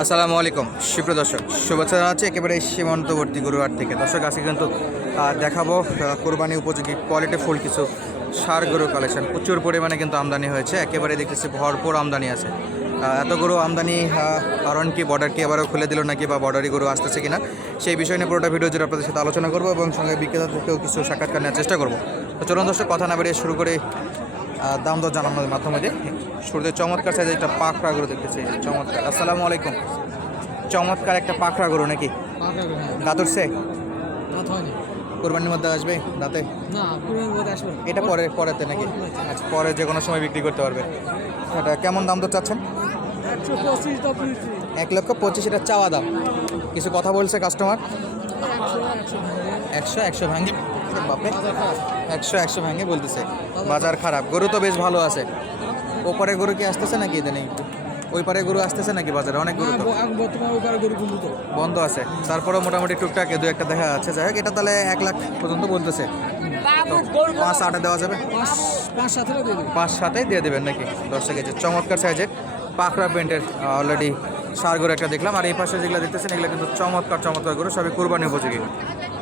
আসসালামু আলাইকুম। সুপ্রিয় দর্শক, শুভেচ্ছা জানাচ্ছি একেবারে সীমান্তবর্তী গরুহাট থেকে। দর্শক, আজকে কিন্তু দেখাবো কোরবানি উপযোগী কোয়ালিটি ফুল কিছু সার গরু কালেকশন প্রচুর পরিমাণে কিন্তু আমদানি হয়েছে, একেবারে দেখতেছি ভরপুর আমদানি আছে। এত গরু আমদানি কারণ কি বর্ডার কি আবারও খুলে দিল নাকি বা বর্ডারি গরু আসতেছে কিনা, সেই বিষয় নিয়ে পুরোটা ভিডিও জুড়ে আপনাদের সাথে আলোচনা করব এবং সঙ্গে বিক্রেতা থেকেও কিছু সাক্ষাৎকার নেওয়ার চেষ্টা করব। তো চলুন দর্শক, কথা না বেরিয়ে শুরু করে দাম দর জানানোর মাধ্যমে দিয়ে। শুরুতে চমৎকার সাইজে একটা পাখরা গরু দেখতেছি। চমৎকার। আসসালামু আলাইকুম। চমৎকার একটা পাখরা গরু নাকি? দাঁত উঠছে? কোরবানির মধ্যে আসবে দাঁতে। এটা পরে পরেতে নাকি? আচ্ছা পরে যে কোনো সময় বিক্রি করতে পারবে। এটা কেমন দাম তো চাচ্ছেন? এক লক্ষ পঁচিশ এটা চাওয়া দাম। কিছু কথা বলছে কাস্টমার একশো একশো ভাঙে। বাপে একশো একশো ভাঙে বলতেছে। বাজার খারাপ। গরু তো বেশ ভালো আছে। ওপরে গরু কি আসতেছে নাকি ইদানিং? একটু ওই পারে গরু আসতেছে নাকি বাজারে? অনেক গরু তো। ওখানে গরু বন্ধু বন্ধ আছে। তারপরেও মোটামুটি টুকটাক দু একটা দেখা যাচ্ছে। যাই হোক এটা তাহলে এক লাখ পর্যন্ত বলতেছে। পাঁচ আটে দেওয়া যাবে? পাঁচ সাথে দিয়ে দেবেন নাকি? দশ থেকে চমৎকার সাইজের পাকড়া প্যান্টের অলরেডি সার গরু একটা দেখলাম। আর এই পাশে যেগুলো দেখতেছেন এগুলো কিন্তু চমৎকার চমৎকার গরু। সবই কোরবানি উপযোগী।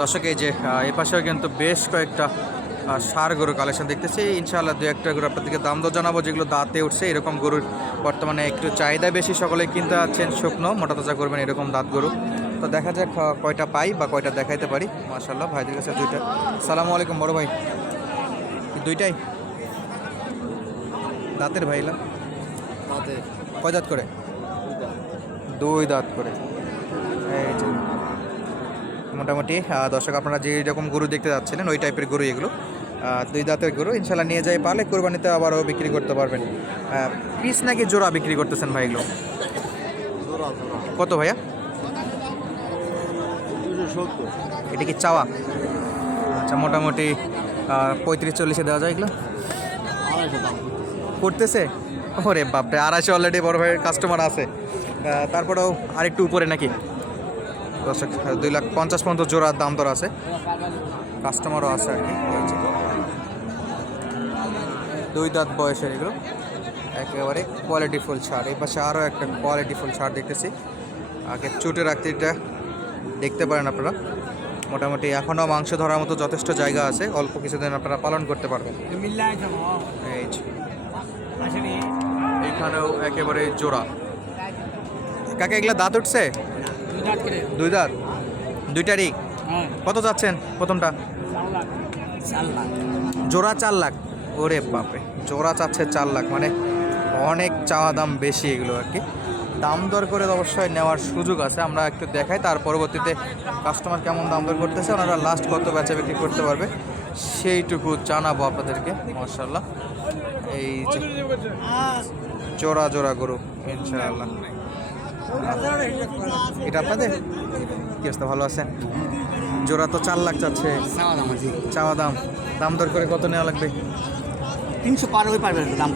দর্শক এই যে এই পাশেও কিন্তু বেশ কয়েকটা সার গরু কালেকশন দেখতেছি। ইনশাআল্লাহ দু একটা গরু আপনাদেরকে দাম দর জানাব যেগুলো দাঁতে উঠছে এরকম গরুর বর্তমানে একটু চাহিদা বেশি। সকলে কিনতে আছেন শুকনো মোটা তাজা করবেন এরকম দাঁত গরু। তো দেখা যাক কয়টা পাই বা কয়টা দেখাইতে পারি। মাশাল্লাহ ভাইদের কাছে দুইটা। সালামু আলাইকুম বড় ভাই। দুইটাই? দাঁতের ভাইলা কয় দাঁত করে? দুই দাঁত। করে। মোটামুটি দর্শক আপনারা যে রকম গরু দেখতে যাচ্ছিলেন ওই টাইপের গরু এগুলো। দুই দাঁতের গরু। ইনশাল্লাহ নিয়ে যাই পালে। কোরবানিতে আবারও বিক্রি করতে পারবেন। পিস নাকি জোড়া বিক্রি করতেছেন ভাই এগুলো? কত ভাইয়া? এটা কি চাওয়া? আচ্ছা মোটামুটি পঁয়ত্রিশ চল্লিশে দেওয়া যায় এগুলো? করতেছে? ওরে বাপরে আড়াইশো অলরেডি বড় ভাইয়ের কাস্টমার আছে। তারপরেও আরেকটু উপরে নাকি? দর্শক দুই লাখ পঞ্চাশ পর্যন্ত জোড়ার দাম দর আছে। কাস্টমারও আছে আর কি। দুই দাঁত বয়সের এগুলো। একেবারে কোয়ালিটি ফুল ছাড়। এই পাশে আরও একটা কোয়ালিটি ফুল ছাড় দেখতেছি। আগে চুটের আকৃতিটা দেখতে পারেন আপনারা। মোটামুটি এখনও মাংস ধরার মতো যথেষ্ট জায়গা আছে। অল্প কিছুদিন আপনারা পালন করতে পারবেন। এখানেও একেবারে জোড়া। কাকে এগুলো দাঁত উঠছে? দুই দাঁত। দুই দাঁত দুইটারই? হ্যাঁ। কত যাচ্ছেন প্রথমটা? জোড়া চার লাখ। ওরে বাপরে জোড়া চাচ্ছে চার লাখ মানে অনেক চাওয়া দাম বেশি এগুলো আর কি। দাম দর করে অবশ্যই নেওয়ার সুযোগ আছে আমরা একটু দেখাই তার পরবর্তীতে কাস্টমার কেমন দাম দর করতেছে ওনারা লাস্ট কত বেচা বিক্রি করতে পারবে সেইটুকু জানাব আপনাদেরকে মার্শাল্লাহ এই যে জোড়া জোড়া গরু ইনশাআল্লাহ। এটা আপনাদের? কি অবস্থা ভালো আছেন? জোড়া তো চার লাখ চাচ্ছে। চাওয়া দাম চাওয়া দাম দাম দর করে কত নেওয়া লাগবে? তিনশো পার হয়ে দাম।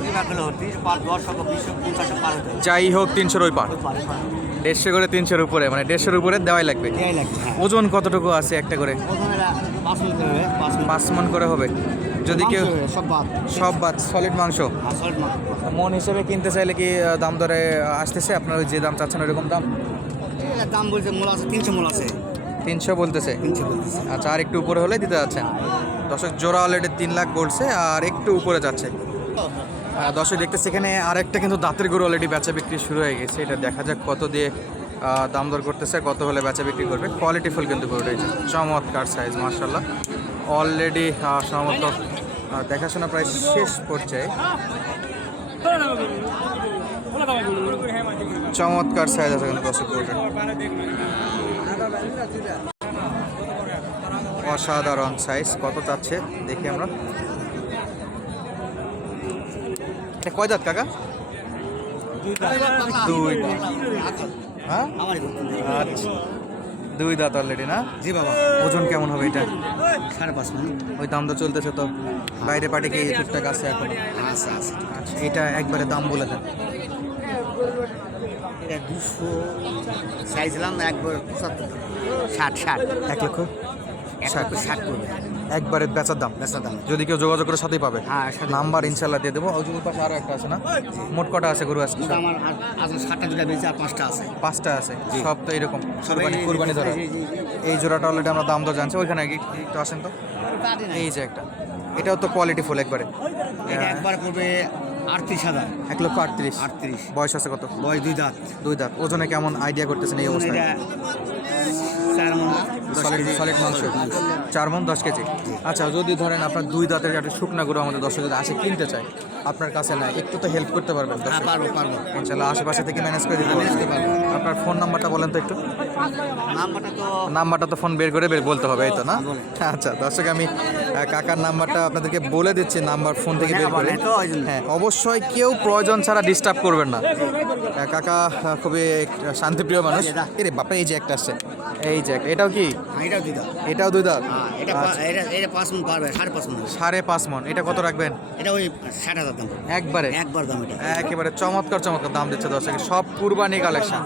তিনশো পার দশ পঞ্চাশ পার হতে যাই হোক তিনশোর ওই পার। দেড়শো করে তিনশোর উপরে মানে দেড়শোর উপরে দেওয়াই লাগবে। হ্যাঁ। ওজন কতটুকু আছে একটা করে? পাঁচ মন করে হবে যদি কেউ সব বাদ সব বাদ সলিড মাংস। মন হিসেবে কিনতে চাইলে কি দাম দরে আসতেছে? আপনার যে দাম চাচ্ছেন ওইরকম দাম? দাম বলছে মূল আছে তিনশো মূল আছে। তিনশো বলতেছে। তিনশো বলতেছে। আচ্ছা আর একটু উপরে হলে দিতে যাচ্ছেন। দর্শক জোড়া অলরেডি তিন লাখ বলছে আর একটু উপরে যাচ্ছে। দর্শক দেখতেছি এখানে আরেকটা কিন্তু দাঁতের গরু অলরেডি বেচা বিক্রি শুরু হয়ে গেছে। এটা দেখা যাক কত দিয়ে দাম দর করতেছে, কত হলে বেচা বিক্রি করবে। কোয়ালিটি ফুল কিন্তু এই যে। চমৎকার সাইজ মার্শাল্লাহ অলরেডি সম্ভবত দেখাশোনা প্রায় শেষ পর্যায়ে। চমৎকার সাইজ আছে কিন্তু দর্শক অসাধারণ সাইজ কত চাচ্ছে? দেখি আমরা। এটা কয় দাঁত কাকা? দুই দাঁত। হ্যাঁ? আচ্ছা। দুই দাঁত অলরেডি না? জি বাবা। ওজন কেমন হবে এটা? সাড়ে পাঁচ মিনিট ওই দাম তো চলতেছে তো। বাইরে পাটে কি টুকটাক আছে এখন? আচ্ছা আচ্ছা আচ্ছা এটা একবারে দাম বলে দেন। এটা দুশো চাইছিলাম একবার পঁচাত্তর। ষাট ষাট। এক লক্ষ? ষাট করবে একবারে বেচার দাম বেচার দাম। যদি কেউ যোগাযোগ করে সাথেই পাবে। হ্যাঁ নাম্বার ইনশাল্লাহ দিয়ে দেবো। ওই পাশে আরও একটা আছে না? মোট কটা আছে গরু আমার সাতটা দুটা বেঁচে আর পাঁচটা আছে। পাঁচটা আছে? সব তো এরকম। কুরবানি ধরা। এই জোড়াটা অলরেডি আমরা দাম দর জানছি। ওইখানে কি একটু আসেন তো। এই যে একটা। এটাও তো কোয়ালিটি ফুল একবারে। একবার পড়বে আটত্রিশ হাজার। এক লক্ষ আটত্রিশ। আটত্রিশ। বয়স আছে কত? বয়স দুই দাঁত। দুই দাঁত। ওজনে কেমন আইডিয়া করতেছেন এই অবস্থায়? দশ সলিড মাংস। চার মন দশ কেজি। আচ্ছা যদি ধরেন আপনার দুই দাঁতের একটা শুকনা গরু আমাদের দর্শক যদি আসে কিনতে চায় আপনার কাছে না একটু তো হেল্প করতে পারবেন হ্যাঁ পারব পারব। ইনশাল্লাহ আশেপাশে থেকে ম্যানেজ করে দিতে পারবেন। আপনার ফোন নাম্বারটা বলেন তো একটু। নাম্বারটা তো ফোন বের করে বের বলতে হবে এই তো না? আচ্ছা দর্শক আমি কাকার নাম্বারটা আপনাদেরকে বলে দিচ্ছি নাম্বার ফোন থেকে বের করে। হ্যাঁ, ওই জন্য। হ্যাঁ অবশ্যই কেউ প্রয়োজন ছাড়া ডিস্টার্ব করবেন না। কাকা খুবই শান্তিপ্রিয় মানুষ। এরে বাপা এই যে একটা আসছে। এই যে এটাও কি? হ্যাঁ এটাও দুই দাঁত। হ্যাঁ মন পাঁচ মন। সাড়ে পাঁচ মন এটা কত রাখবেন? এটা ওই ষাট হাজার দাম। একবারে? একবার দাম এটা। একেবারে চমৎকার চমৎকার দাম দিচ্ছে দর্শক সব কুরবানি কালেকশন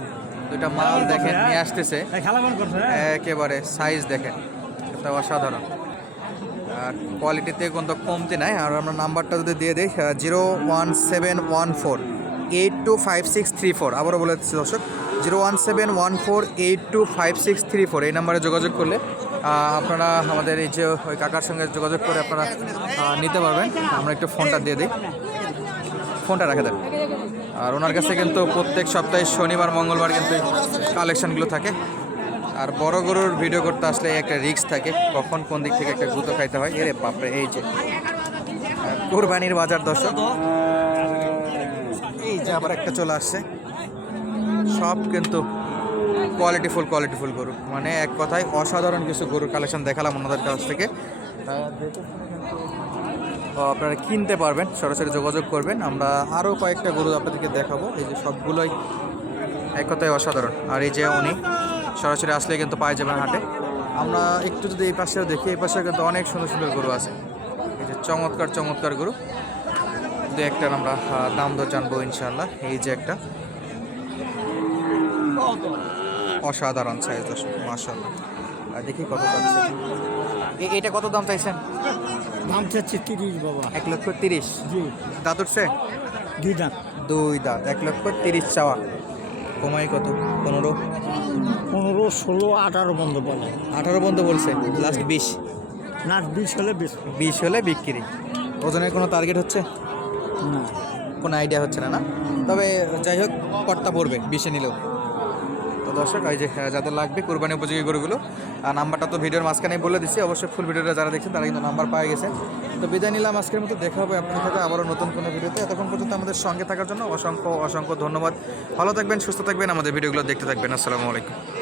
দুইটা মাল দেখেন নিয়ে আসতেছে। একেবারে সাইজ দেখেন এটা অসাধারণ। আর কোয়ালিটিতে কোনো কমতি নাই আর আমরা নাম্বারটা যদি দিয়ে দিই zero one seven one four eight two five six three four আবারও বলে দিচ্ছি দর্শক zero one seven one four eight two five six three four এই নাম্বারে যোগাযোগ করলে আপনারা আমাদের এই যে ওই কাকার সঙ্গে যোগাযোগ করে আপনারা নিতে পারবেন। আমরা একটু ফোনটা দিয়ে দিই। ফোনটা রাখে দেন। আর ওনার কাছে কিন্তু প্রত্যেক সপ্তাহে শনিবার, মঙ্গলবার কিন্তু কালেকশনগুলো থাকে। আর বড় গরুর ভিডিও করতে আসলে একটা রিস্ক থাকে, কখন কোন দিক থেকে একটা গুঁতো খাইতে হয়। এরে বাপরে, এই যে। কোরবানির বাজার, দর্শক। এই যে আবার একটা চলে আসছে। সব কিন্তু কোয়ালিটিফুল কোয়ালিটিফুল গরু। মানে এক কথায় অসাধারণ কিছু গরুর কালেকশন দেখালাম ওনাদের কাছ থেকে। আপনারা কিনতে পারবেন, সরাসরি যোগাযোগ করবেন। আমরা আরও কয়েকটা গরু আপনাদেরকে দেখাবো। এই যে সবগুলোই এক কথায় অসাধারণ। আর এই যে উনি, সরাসরি আসলে কিন্তু পাই যাবেন হাটে। আমরা একটু যদি এই পাশেও দেখি, এই পাশে কিন্তু অনেক সুন্দর সুন্দর গরু আছে। এই যে চমৎকার চমৎকার গরু। দু একটার আমরা দাম দর জানব ইনশাল্লাহ এই যে একটা। অসাধারণ সাইজ দর্শক মাশাল্লাহ আর দেখি কত দাম এটা কত দাম চাইছেন? দাম চাচ্ছে তিরিশ বাবা। এক লক্ষ তিরিশ। জি। দাঁত উঠছে দুই দাঁত। দুই দাঁত। এক লক্ষ তিরিশ চাওয়া। কমাই কত? পনেরো? পনেরো ষোলো আঠারো বন্ধ বলে। আঠারো পর্যন্ত বলছে। লাস্ট বিশ। না বিশ হলে বেশ। বিশ হলে বিক্রি। ওজনের কোনো টার্গেট হচ্ছে? না। কোনো আইডিয়া হচ্ছে না না? তবে যাই হোক কর্তা পড়বে বিশে নিলেও। দর্শক, এই যে যাদের লাগবে কোরবানি উপযোগী গরুগুলো আর নাম্বারটা তো ভিডিওর মাঝখানে বলে দিচ্ছি, অবশ্যই ফুল ভিডিওটা যারা দেখছেন, তারা কিন্তু নাম্বার পাওয়া গেছে। তো বিদায় নিলাম আজকের মতো, দেখা হবে আপনার সাথে আবারও নতুন কোনো ভিডিওতে। এতক্ষণ পর্যন্ত আমাদের সঙ্গে থাকার জন্য অসংখ্য অসংখ্য ধন্যবাদ। ভালো থাকবেন, সুস্থ থাকবেন, আমাদের ভিডিওগুলো দেখতে থাকবেন। আসসালামু আলাইকুম।